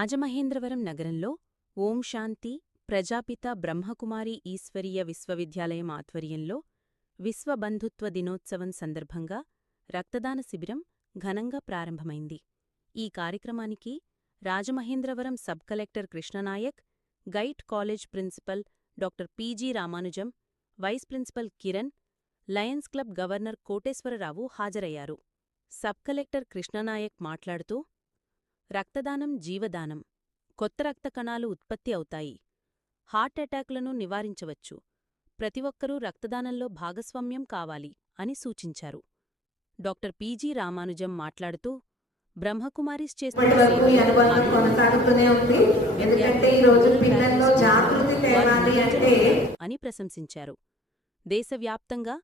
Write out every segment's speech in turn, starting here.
రాజమహేంద్రవరం నగరంలో ఓం శాంతి ప్రజాపిత బ్రహ్మకుమారి ఈశ్వరీయ విశ్వవిద్యాలయం ఆధ్వర్యంలో విశ్వ బంధుత్వ దినోత్సవం సందర్భంగా రక్తదాన శిబిరం ఘనంగా ప్రారంభమైంది. ఈ కార్యక్రమానికి Rajamahendravaram sub collector Krishna Nayak, GIET college principal doctor P G. Ramanujam, vice principal Kiran, lions club governor Koteswara Rao హాజరయ్యారు. సబ్ కలెక్టర్ కృష్ణనాయక్ మాట్లాడుతూ, రక్తదానం జీవదానం. కొత్త రక్త కణాలు ఉత్పత్తి అవుతాయి. హార్ట్ అటాక్లను నివారించవచ్చు. ప్రతి ఒక్కరూ రక్తదానంలో భాగస్వామ్యం కావాలి అని సూచించారు. Doctor P G. రామానుజం మాట్లాడుతూ, బ్రహ్మకుమారీస్ చేస్తున్న అని ప్రశంసించారు. దేశవ్యాప్తంగా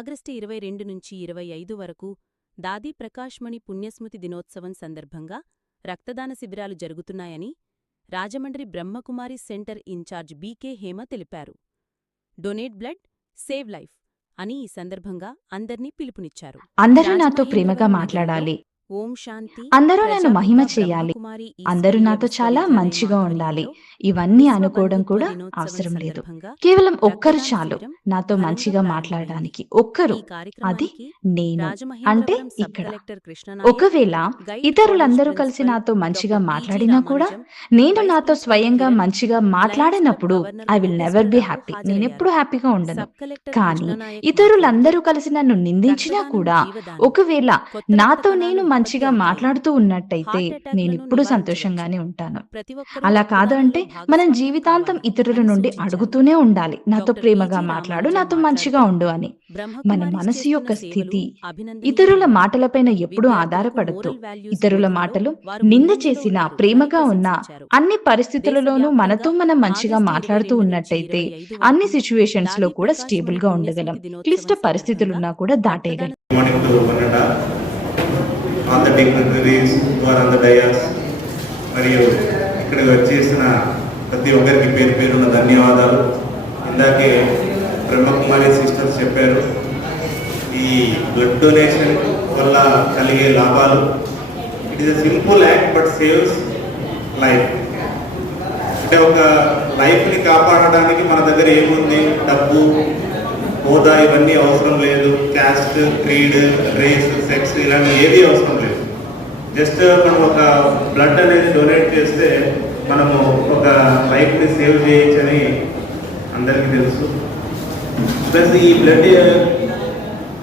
ఆగస్టు 22 నుంచి 25 వరకు దాది ప్రకాష్మణి పుణ్యస్మృతి దినోత్సవం సందర్భంగా రక్తదాన శిబిరాలు జరుగుతున్నాయని రాజమండ్రి బ్రహ్మకుమారి సెంటర్ ఇన్ఛార్జ్ బి.కె. హేమ తెలిపారు. డొనేట్ బ్లడ్, సేవ్ లైఫ్ అని ఈ సందర్భంగా అందర్నీ పిలుపునిచ్చారు. అందరూ నాతో ప్రేమగా మాట్లాడాలి. ఓం శాంతి. అందరూ నన్ను మహిమ చెయ్యాలి. అందరూ నాతో చాలా మంచిగా ఉండాలి. ఇవన్నీ అనుకోవడం కూడా అవసరం లేదు. కేవలం ఒక్కరు చాలు నాతో మంచిగా మాట్లాడడానికి. ఒక్కరు, అది నేను. అంటే ఇక్కడ ఒకవేళ ఇతరులందరూ కలిసి నాతో మంచిగా మాట్లాడినా కూడా నేను నాతో స్వయంగా మంచిగా మాట్లాడినప్పుడు I will never be happy. నేనెప్పుడు హ్యాపీగా ఉండను. కానీ ఇతరులందరూ కలిసి నన్ను నిందించినా కూడా ఒకవేళ నాతో నేను మంచిగా మాట్లాడుతూ ఉన్నట్టయితే నేనిప్పుడు సంతోషంగానే ఉంటాను. అలా కాదు అంటే మనం జీవితాంతం ఇతరుల నుండి అడుగుతూనే ఉండాలి, నాతో ప్రేమగా మాట్లాడు, నాతో మంచిగా ఉండు అని. మన మనసు యొక్క స్థితి ఇతరుల మాటలపైన ఎప్పుడూ ఆధారపడద్దు. ఇతరుల మాటలు నింద చేసినా, ప్రేమగా ఉన్నా, అన్ని పరిస్థితులలోనూ మనతో మనం మంచిగా మాట్లాడుతూ ఉన్నట్టయితే అన్ని సిచ్యువేషన్స్ లో కూడా స్టేబుల్ గా ఉండగలం. క్లిష్ట పరిస్థితులున్నా కూడా దాటేయగలం. All the dignitaries who are on the dais, మరియు ఇక్కడికి వచ్చేసిన ప్రతి ఒక్కరికి పేరు పేరున్న ధన్యవాదాలు. ఇందాకే బ్రహ్మకుమారి సిస్టర్స్ చెప్పారు, ఈ బ్లడ్ డొనేషన్ వల్ల కలిగే లాభాలు. It is a simple act but saves life. అంటే ఒక లైఫ్ని కాపాడడానికి మన దగ్గర ఏముంది, డబ్బు, హోదా ఇవన్నీ అవసరం లేదు. క్యాస్ట్, క్రీడ్, రేస్, సెక్స్ ఇలాంటి ఏది అవసరం లేదు. జస్ట్ మనం ఒక బ్లడ్ అనేది డొనేట్ చేస్తే మనము ఒక లైఫ్ని సేవ్ చేయొచ్చని అందరికీ తెలుసు. ప్లస్ ఈ బ్లడ్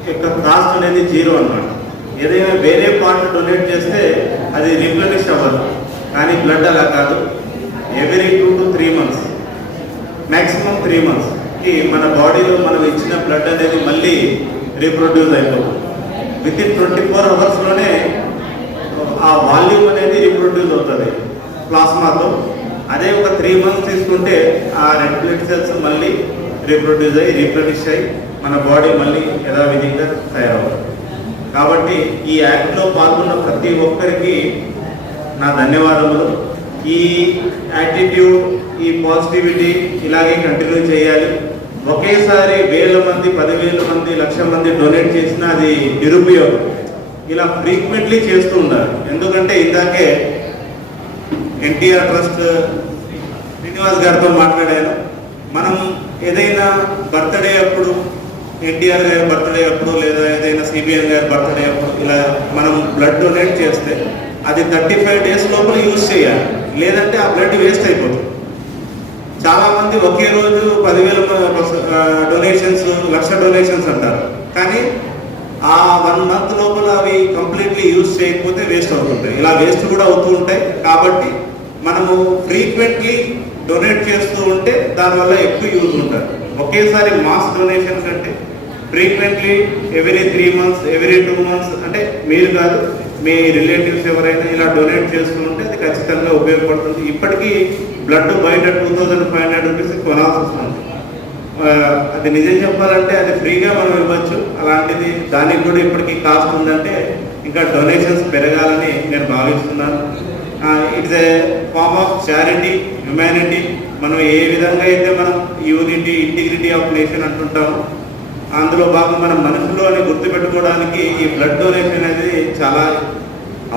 యొక్క కాస్ట్ అనేది 0 అన్నమాట. ఏదైనా వేరే పార్ట్ డొనేట్ చేస్తే అది రీప్లెనిష్ అవ్వదు, కానీ బ్లడ్ అలా కాదు. Every 2 to 3 months, maximum 3 months మన బాడీలో మనం ఇచ్చిన బ్లడ్ అనేది మళ్ళీ రీప్రొడ్యూస్ అయిపోతుంది. వితిన్ 24 hours ఆ వాల్యూమ్ అనేది రీప్రొడ్యూస్ అవుతుంది ప్లాస్మాతో. అదే ఒక 3 months తీసుకుంటే ఆ రెడ్ బ్లడ్ సెల్స్ మళ్ళీ రీప్రొడ్యూస్ అయ్యి రీప్లెనిష్ అయ్యి మన బాడీ మళ్ళీ యథావిధిగా తయారవుతుంది. కాబట్టి ఈ యాక్ట్లో పాల్గొన్న ప్రతి ఒక్కరికి నా ధన్యవాదములు. ఈ యాటిట్యూడ్, ఈ పాజిటివిటీ ఇలాగే కంటిన్యూ చేయాలి. ఒకేసారి 1000 మంది, 10,000 మంది, 1,00,000 మంది డొనేట్ చేసినా అది నిరుపయోగం. ఇలా ఫ్రీక్వెంట్లీ చేస్తూ ఉండాలి. ఎందుకంటే ఇందాకే ఎన్టీఆర్ ట్రస్ట్ శ్రీనివాస్ గారితో మాట్లాడాను. మనం ఏదైనా బర్త్డే అప్పుడు, ఎన్టీఆర్ గారి బర్త్డే అప్పుడు, లేదా ఏదైనా సిబిఎన్ గారి బర్త్డే అప్పుడు ఇలా మనం బ్లడ్ డొనేట్ చేస్తే అది 35 days లోపల యూజ్ చేయాలి, లేదంటే ఆ బ్లడ్ వేస్ట్ అయిపోతుంది. చాలామంది ఒకే రోజు 10,000 డొనేషన్స్, 1,00,000 డొనేషన్స్ అంటారు, కానీ ఆ 1 month లోపల అవి కంప్లీట్లీ యూజ్ చేయకపోతే వేస్ట్ అవుతుంటాయి. ఇలా వేస్ట్ కూడా అవుతూ ఉంటాయి. కాబట్టి మనము ఫ్రీక్వెంట్లీ డొనేట్ చేస్తూ ఉంటే దానివల్ల ఎక్కువ యూజ్ ఉంటుంది. ఒకేసారి మాస్ డొనేషన్ కంటే frequently every 3 months, every 2 months, అంటే మీరు కాదు, మీ రిలేటివ్స్ ఎవరైనా ఇలా డొనేట్ చేస్తూ ఉంటే అది ఖచ్చితంగా ఉపయోగపడుతుంది. ఇప్పటికీ బ్లడ్ బయట 2,500 రూపీస్ కొనాల్సి వస్తుంది. అది నిజం చెప్పాలంటే అది ఫ్రీగా మనం ఇవ్వచ్చు. అలాంటిది దానికి కూడా ఇప్పటికీ కాస్ట్ ఉందంటే ఇంకా డొనేషన్స్ పెరగాలని నేను భావిస్తున్నాను. It's a form of charity, humanity. మనం ఏ విధంగా అయితే మనం యూనిటీ, ఇంటిగ్రిటీ ఆఫ్ నేషన్ అంటుంటామో అందులో భాగం మన మనుషులు అని గుర్తుపెట్టుకోవడానికి ఈ బ్లడ్ డొనేషన్ అనేది చాలా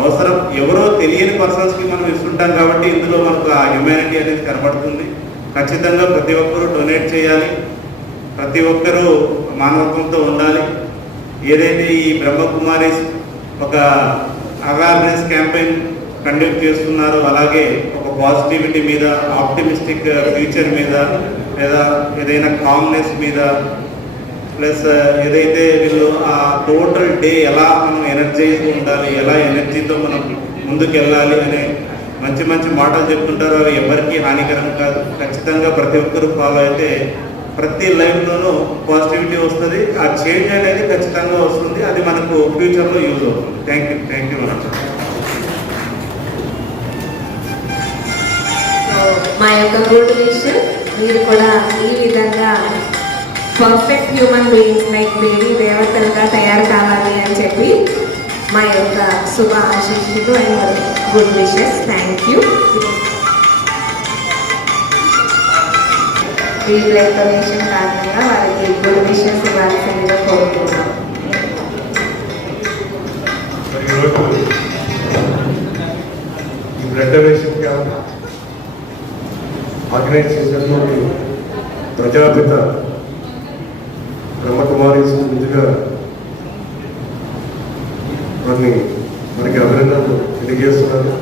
అవసరం ఎవరో తెలియని పర్సన్స్కి మనం ఇస్తుంటాం కాబట్టి ఇందులో మనకు ఆ హ్యుమానిటీ అనేది కనబడుతుంది. ఖచ్చితంగా ప్రతి ఒక్కరూ డొనేట్ చేయాలి, ప్రతి ఒక్కరూ మానవత్వంతో ఉండాలి. ఏదైతే ఈ బ్రహ్మకుమారీస్ ఒక అవేర్నెస్ క్యాంపెయిన్ కండక్ట్ చేస్తున్నారో అలాగే ఒక పాజిటివిటీ మీద, ఆప్టిమిస్టిక్ ఫ్యూచర్ మీద, లేదా ఏదైనా కామ్నెస్ మీద, ప్లస్ ఏదైతే వీళ్ళు ఆ టోటల్ డే ఎలా మనం ఎనర్జైజ్ ఉండాలి, ఎలా ఎనర్జీతో మనం ముందుకు వెళ్ళాలి అనే మంచి మంచి మాటలు చెప్తుంటారు. అవి ఎవరికీ హానికరం కాదు. ఖచ్చితంగా ప్రతి ఒక్కరు ఫాలో అయితే ప్రతి లైఫ్లోనూ పాజిటివిటీ వస్తుంది. ఆ చేంజ్ అనేది ఖచ్చితంగా వస్తుంది. అది మనకు ఫ్యూచర్లో యూజ్ అవుతుంది. Thank you madam. మా యొక్క గుడ్ విష్ మీరు కూడా ఈ విధంగా పర్ఫెక్ట్ హ్యూమన్ బీయింగ్స్ లైక్ దేవి దేవతలుగా తయారు కావాలి అని చెప్పి మా యొక్క శుభ ఆశీస్సులు and good wishes. Thank you. ఈ బ్లడ్ డొనేషన్ కారణంగా వారికి గుడ్ విషెస్ ఇవ్వాల్సిందిగా కోరుతున్నాం. ఈ బ్లడ్ డొనేషన్ క్యాంప్ ఆర్గనైజ్ చేసినటువంటి ప్రజాపిత బ్రహ్మకుమారీస్ ముందుగా మనకి అభినందనలు తెలియజేస్తున్నారు.